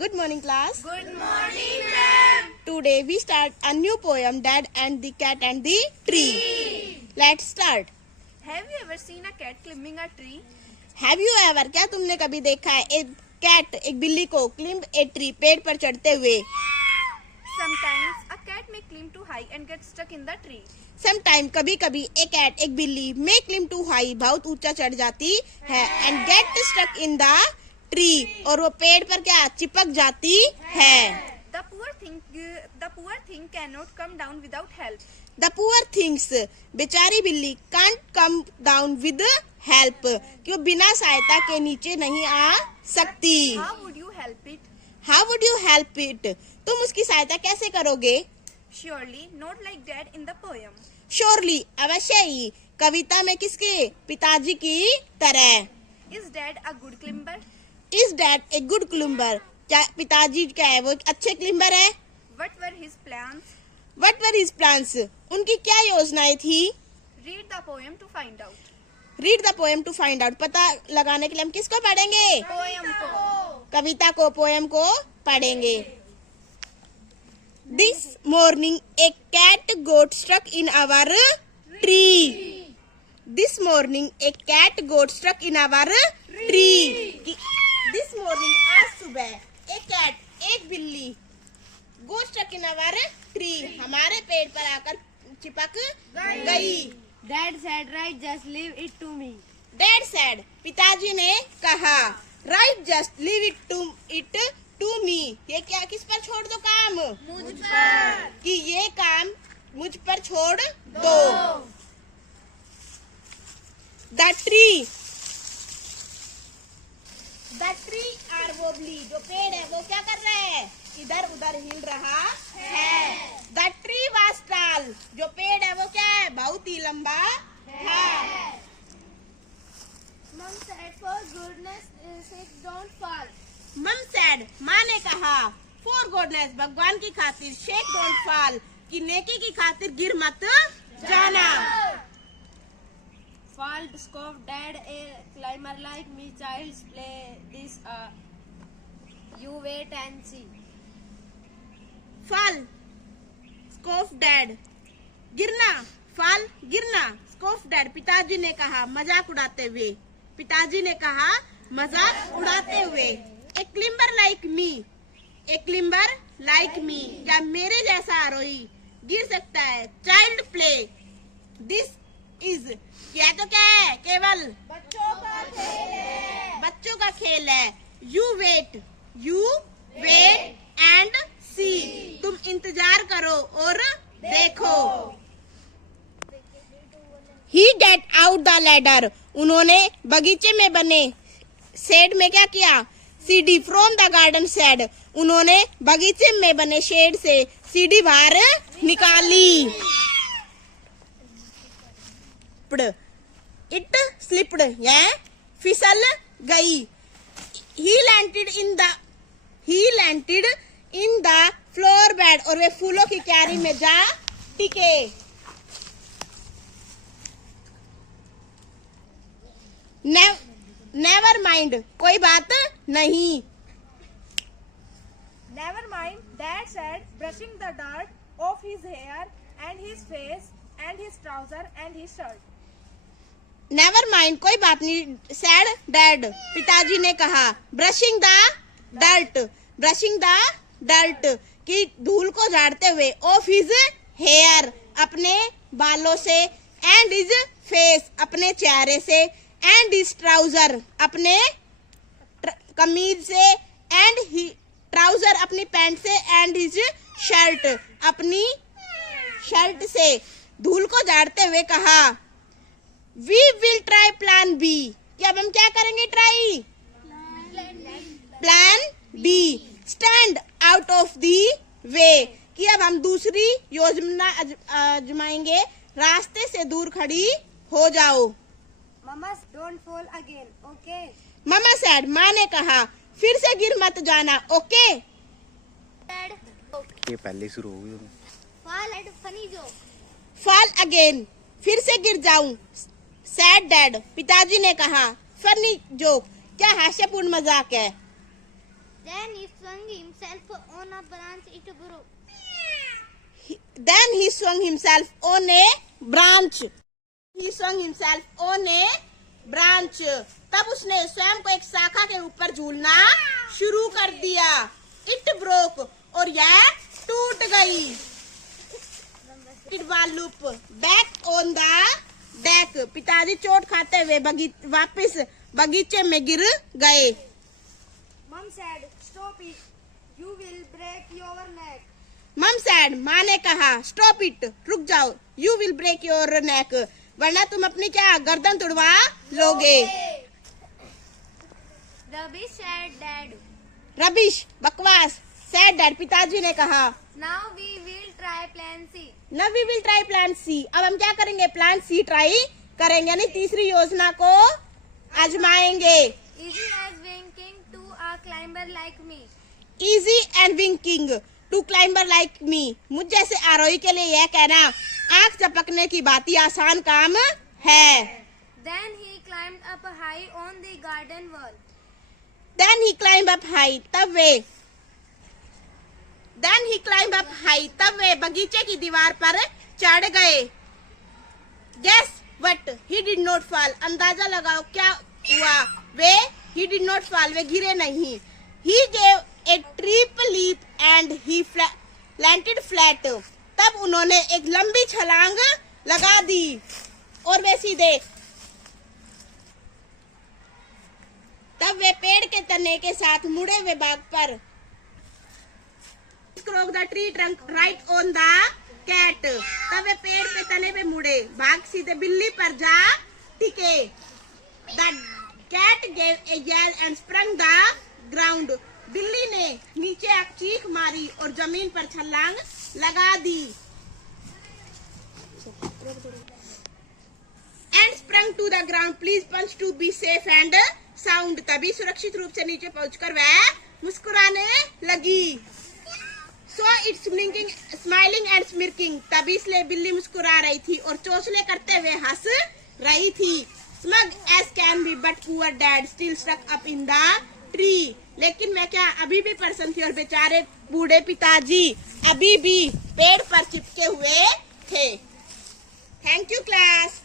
Good morning, class. Good morning, ma'am. Today we start a new poem, Dad and the Cat and the Tree. Let's start. Have you ever seen a cat climbing a tree? Have you ever? क्या तुमने कभी देखा है एक cat एक बिल्ली को क्लिम्ब a tree पेड़ पर चढ़ते हुए? Sometimes a cat may climb too high and get stuck in the tree. Sometime कभी कभी एक कैट एक बिल्ली may climb too high बहुत ऊंचा चढ़ जाती है and get stuck in the tree और वो पेड़ पर क्या चिपक जाती है. The poor thing cannot come down without help. The poor things बेचारी बिल्ली can't come down with help कि वो बिना सहायता के नीचे नहीं आ सकती. How would you help it? How would you help it? तुम उसकी सहायता कैसे करोगे? Surely not like Dad in the poem. Surely अवश्य ही कविता में किसके पिताजी की तरह. Is Dad a good climber? Is Dad a good climber? क्या पिताजी क्या है वो अच्छे क्लिम्बर है? What were his plans? What were his plans? उनकी क्या योजनाएं थी? Read the poem to find out. Read the poem to find out. पता लगाने के लिए हम किसको पढ़ेंगे? Poem को. कविता को पोएम को पढ़ेंगे. This morning a cat got stuck in our tree. This morning a cat got stuck in our tree. This morning आज सुबह एक कैट एक बिल्ली got stuck in our tree हमारे पेड़ पर आकर चिपक गई. Dad said, right, just leave it to me. Dad said पिताजी ने कहा right just leave it to me ये क्या किस पर छोड़ दो काम? मुझ पर. कि ये काम मुझ पर छोड़ दो. The tree are wobbly जो पेड़ है वो क्या कर रहा है? इधर उधर हिल रहा है. The tree was tall जो पेड़ है वो क्या है? बहुत ही लंबा है. Mom said, for goodness sake, don't fall. Mom said माँ ने कहा for goodness भगवान की खातिर shake don't fall कि नेकी की खातिर गिर मत जाना. Fall, scoffed Dad, a climber like me, child's play this. You wait and see. Fall scoff Dad गिरना fall गिरना scoff Dad पिताजी ने कहा मजाक उड़ाते हुए. पिताजी ने कहा मजाक उड़ाते हुए. A climber like me क्या मेरे जैसा आरोही गिर सकता है? Child play this is क्या तो क्या है? केवल बच्चों का खेल है. You wait and see तुम इंतजार करो और देखो. He get out the ladder उन्होंने बगीचे में बने शेड में क्या किया? सीढ़ी from the garden shed उन्होंने बगीचे में बने शेड से सीढ़ी बाहर निकाली. It slipped यह फिसल गई. He landed in the flower bed और वे फूलों की क्यारी में जा टिके. Never mind कोई बात नहीं. Never mind, Dad said, brushing the dirt off his hair and his face and his trouser and his shirt. Never mind कोई बात नहीं said Dad पिताजी ने कहा brushing the dirt कि धूल को झाड़ते हुए off his hair अपने बालों से and his face अपने चेहरे से and his trouser अपने कमीज से and his trouser अपनी पैंट से and his shirt अपनी शर्ट से धूल को झाड़ते हुए कहा We will try plan B कि अब हम क्या करेंगे try? Plan B stand out of the way कि अब हम दूसरी योजना आजमाएंगे रास्ते से दूर खड़ी हो जाओ. Mama, don't fall again, okay? Mama said माँ ने कहा फिर से गिर मत जाना. ओके Dad, ये पहले शुरू हो गई. fall at funny joke. Fall again फिर से गिर जाऊं. Sad Dad पिताजी ने कहा फनी जोक क्या हास्यपूर्ण मजाक है. Then he swung himself on a branch. It broke. Then he swung himself on a branch. He swung himself on a branch. तब उसने स्वयं को एक शाखा के ऊपर झूलना शुरू कर दिया. It broke. और यह टूट गई. Walloop back on the deck. पिताजी चोट खाते हुए वापिस बगीचे में गिर गए. Mom said, "Stop it. You will break your neck." Mum said, माँ ने कहा, स्टॉप इट, रुक जाओ, you will break your neck, वरना तुम अपनी क्या गर्दन तुड़वा लोगे. Rubbish said Dad. रबिश, बकवास. सैड डैड, पिताजी ने कहा. Now we will try plan C. Now we will try plan C. अब हम क्या करेंगे? प्लान सी ट्राई करेंगे, यानी तीसरी योजना को आजमाएंगे. Easy as winking to a climber like me. Easy and winking to climber like me. मुझ जैसे आरोही के लिए यह कहना आंख झपकने की बात ही आसान काम है. Then he climbed up high on the garden wall. Then he climbed up high. तब वे बगीचे की दीवार पर चढ़ गए. Guess what? He did not fall. अंदाजा लगाओ क्या हुआ? He did not fall. वे गिरे नहीं. He gave a triple leap and he landed flat. तब उन्होंने एक लंबी छलांग लगा दी और वे सीधे. तब वे पेड़ के तने के साथ मुड़े हुए बाग पर. Croak the tree trunk right on the cat. तब वे पेड़ पे तने पे मुड़े, बाघ सीधे बिल्ली पर जा टिके. The cat gave a yell and sprung the ground. बिल्ली ने नीचे चीख मारी और जमीन पर छलांग लगा दी. And sprung to the ground. Please punch to be safe and sound. तभी सुरक्षित रूप से नीचे पहुंचकर वह मुस्कुराने लगी. So it's smiling and smirking. तभी इसलिए बिल्ली मुस्कुरा रही थी और चोंचले करते हुए हंस रही थी. Smug as can be, but poor dad still stuck up in the tree. लेकिन मैं क्या अभी भी प्रसन्न थी और बेचारे बूढ़े पिताजी अभी भी पेड़ पर चिपके हुए थे. Thank you class.